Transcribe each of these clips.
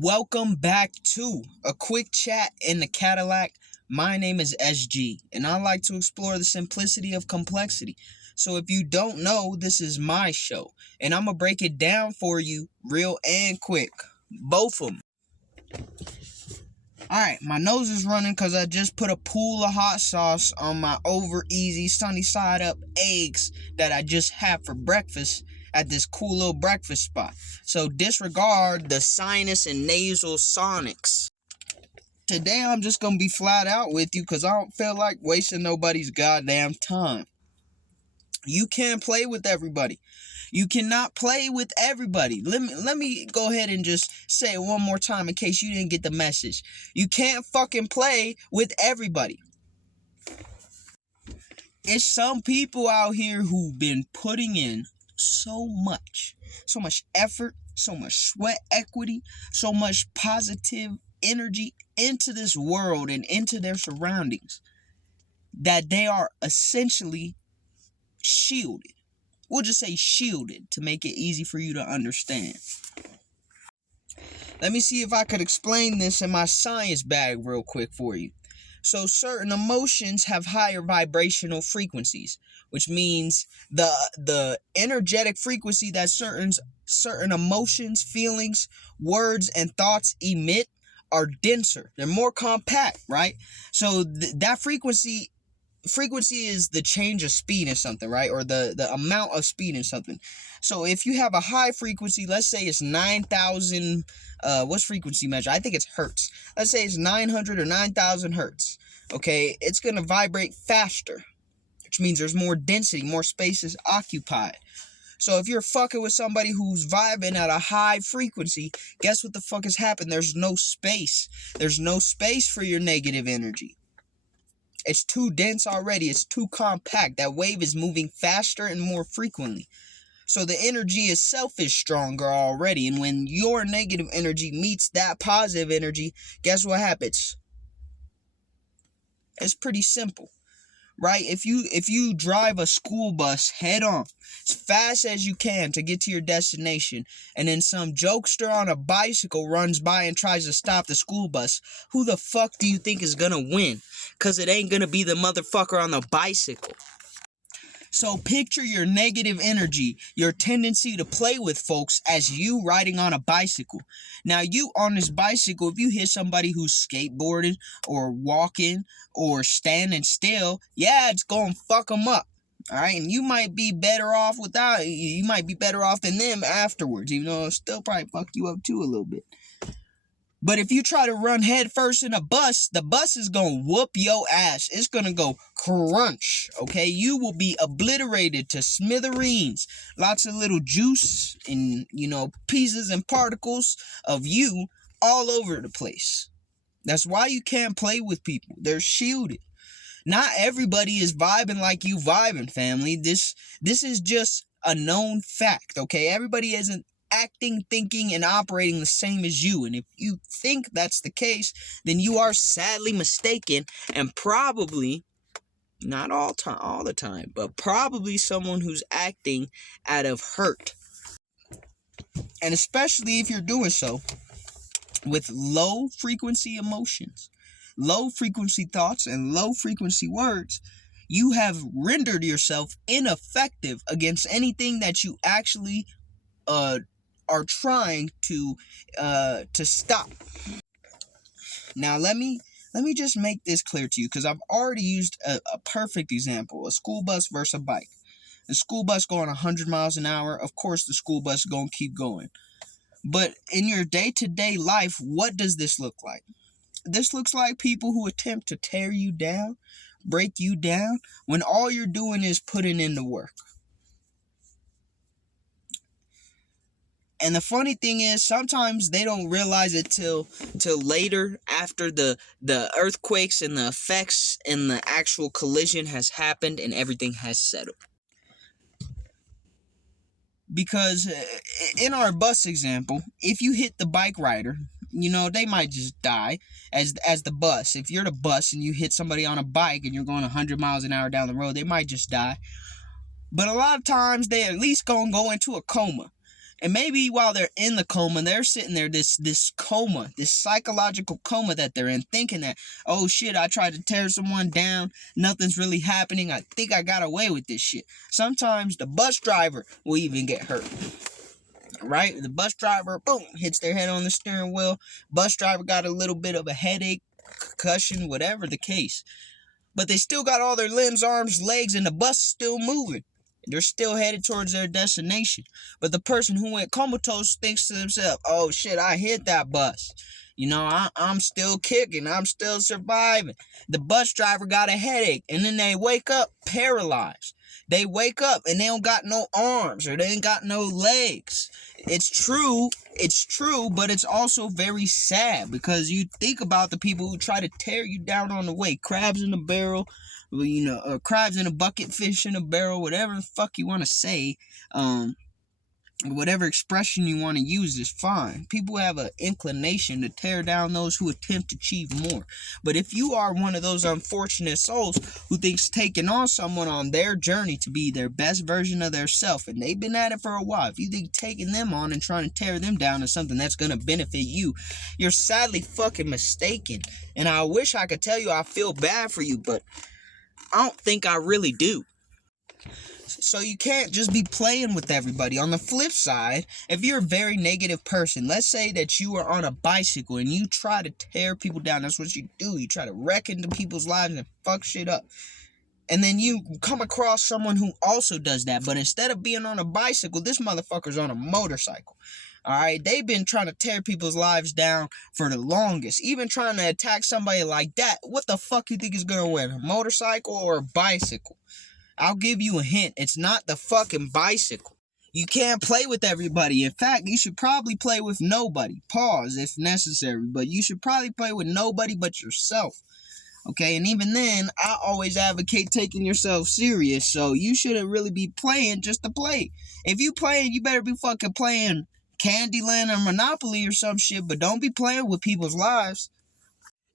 Welcome back to a quick chat in the Cadillac. My name is SG, and I like to explore the simplicity of complexity. So if you don't know, this is my show, and I'm going to break it down for you real and quick. Both of them. Alright, my nose is running because I just put a pool of hot sauce on my over easy sunny side up eggs that I just had for breakfast at this cool little breakfast spot. So disregard the sinus and nasal sonics. Today I'm just going to be flat out with you because I don't feel like wasting nobody's goddamn time. You can't play with everybody. You cannot play with everybody. Let me go ahead and just say it one more time in case you didn't get the message. You can't fucking play with everybody. It's some people out here who've been putting in so much effort, so much sweat equity, so much positive energy into this world and into their surroundings that they are essentially shielded. We'll just say shielded to make it easy for you to understand. Let me see if I could explain this in my science bag real quick for you. So certain emotions have higher vibrational frequencies, which means the energetic frequency that certain emotions, feelings, words, and thoughts emit are denser. They're more compact, right? So that frequency is the change of speed in something, right? Or the amount of speed in something. So if you have a high frequency, let's say it's 9,000, what's frequency measure? I think it's hertz. Let's say it's 900 or 9,000 hertz. Okay, it's going to vibrate faster, which means there's more density, more space is occupied. So if you're fucking with somebody who's vibing at a high frequency, guess what the fuck has happened? There's no space. There's no space for your negative energy. It's too dense already. It's too compact. That wave is moving faster and more frequently. So the energy itself is stronger already. And when your negative energy meets that positive energy, guess what happens? It's pretty simple, right? If you drive a school bus head on as fast as you can to get to your destination, and then some jokester on a bicycle runs by and tries to stop the school bus, who the fuck do you think is gonna win? Because it ain't gonna be the motherfucker on the bicycle. So picture your negative energy, your tendency to play with folks as you riding on a bicycle. Now you on this bicycle, if you hit somebody who's skateboarding or walking or standing still, yeah, it's gonna fuck them up. All right, and you might be better off you might be better off than them afterwards, even though it'll still probably fuck you up too a little bit. But if you try to run head first in a bus, the bus is going to whoop your ass. It's going to go crunch, okay? You will be obliterated to smithereens. Lots of little juice and, pieces and particles of you all over the place. That's why you can't play with people. They're shielded. Not everybody is vibing like you vibing, family. This is just a known fact, okay? Everybody isn't acting, thinking, and operating the same as you. And if you think that's the case, then you are sadly mistaken, and probably, not all the time, but probably someone who's acting out of hurt. And especially if you're doing so with low frequency emotions, low frequency thoughts, and low frequency words, you have rendered yourself ineffective against anything that you actually are trying to stop. Now let me just make this clear to you, because I've already used a perfect example: a school bus versus a bike. The school bus going 100 miles an hour, of course the school bus is going to keep going. But in your day-to-day life, what does this look like? This looks like people who attempt to tear you down, break you down, when all you're doing is putting in the work. And the funny thing is, sometimes they don't realize it till later, after the earthquakes and the effects and the actual collision has happened and everything has settled. Because in our bus example, if you hit the bike rider, they might just die as the bus. If you're the bus and you hit somebody on a bike and you're going 100 miles an hour down the road, they might just die. But a lot of times they at least gonna go into a coma. And maybe while they're in the coma, they're sitting there, this coma, this psychological coma that they're in, thinking that, oh shit, I tried to tear someone down, nothing's really happening, I think I got away with this shit. Sometimes the bus driver will even get hurt. Right? The bus driver, boom, hits their head on the steering wheel. Bus driver got a little bit of a headache, concussion, whatever the case. But they still got all their limbs, arms, legs, and the bus is still moving. They're still headed towards their destination. But the person who went comatose thinks to themselves, oh shit, I hit that bus. You know, I'm still kicking. I'm still surviving. The bus driver got a headache. And then they wake up paralyzed. They wake up and they don't got no arms or they ain't got no legs. It's true, but it's also very sad because you think about the people who try to tear you down on the way. Crabs in a barrel, you know, crabs in a bucket, fish in a barrel, whatever the fuck you want to say. Whatever expression you want to use is fine. People have an inclination to tear down those who attempt to achieve more. But if you are one of those unfortunate souls who thinks taking on someone on their journey to be their best version of their self, and they've been at it for a while, if you think taking them on and trying to tear them down is something that's going to benefit you, you're sadly fucking mistaken. And I wish I could tell you I feel bad for you, but I don't think I really do. So you can't just be playing with everybody. On the flip side, if you're a very negative person, let's say that you are on a bicycle and you try to tear people down. That's what you do. You try to wreck into people's lives and fuck shit up. And then you come across someone who also does that. But instead of being on a bicycle, this motherfucker's on a motorcycle. Alright, they've been trying to tear people's lives down for the longest. Even trying to attack somebody like that. What the fuck you think is gonna win? A motorcycle or a bicycle? I'll give you a hint. It's not the fucking bicycle. You can't play with everybody. In fact, you should probably play with nobody. Pause if necessary. But you should probably play with nobody but yourself. Okay? And even then, I always advocate taking yourself serious. So you shouldn't really be playing just to play. If you playing, you better be fucking playing Candyland or Monopoly or some shit. But don't be playing with people's lives.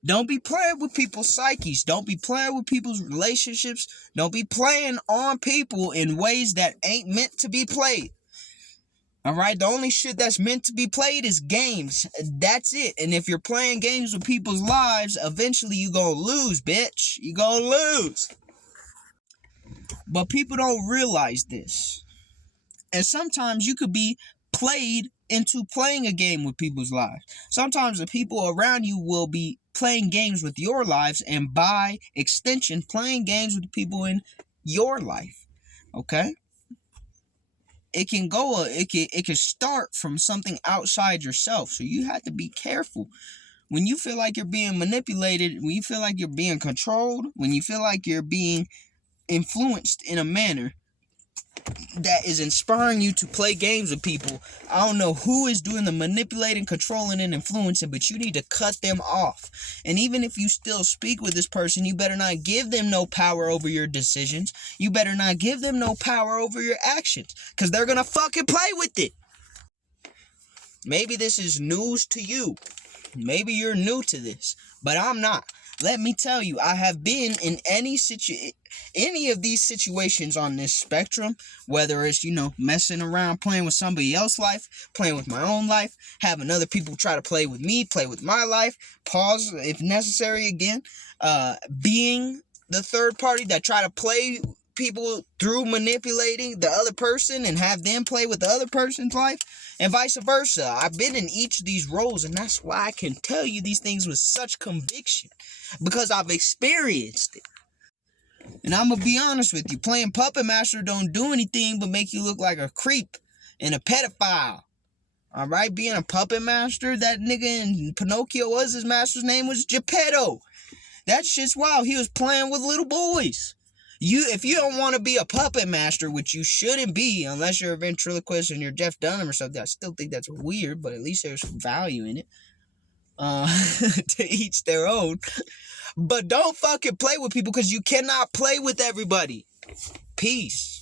Don't be playing with people's psyches. Don't be playing with people's relationships. Don't be playing on people in ways that ain't meant to be played. Alright? The only shit that's meant to be played is games. That's it. And if you're playing games with people's lives, eventually you gonna lose, bitch. You gonna lose. But people don't realize this. And sometimes you could be played into playing a game with people's lives. Sometimes the people around you will be playing games with your lives, and by extension, playing games with people in your life. Okay? It can start from something outside yourself. So you have to be careful. When you feel like you're being manipulated, when you feel like you're being controlled, when you feel like you're being influenced in a manner that is inspiring you to play games with people, I don't know who is doing the manipulating, controlling, and influencing, but you need to cut them off. And even if you still speak with this person, you better not give them no power over your decisions. You better not give them no power over your actions, because they're gonna fucking play with it. Maybe this is news to you. Maybe you're new to this, but I'm not. Let me tell you, I have been in any of these situations on this spectrum, whether it's, messing around, playing with somebody else's life, playing with my own life, having other people try to play with me, play with my life, pause if necessary again, being the third party that try to play people through manipulating the other person and have them play with the other person's life, and vice versa. I've been in each of these roles, and that's why I can tell you these things with such conviction, because I've experienced it. And I'm gonna be honest with you, playing Puppet Master don't do anything but make you look like a creep and a pedophile. Alright, being a Puppet Master, that nigga in Pinocchio, his master's name was Geppetto. That shit's wild. He was playing with little boys. If you don't want to be a puppet master, which you shouldn't be, unless you're a ventriloquist and you're Jeff Dunham or something, I still think that's weird, but at least there's some value in it. To each their own. But don't fucking play with people, because you cannot play with everybody. Peace.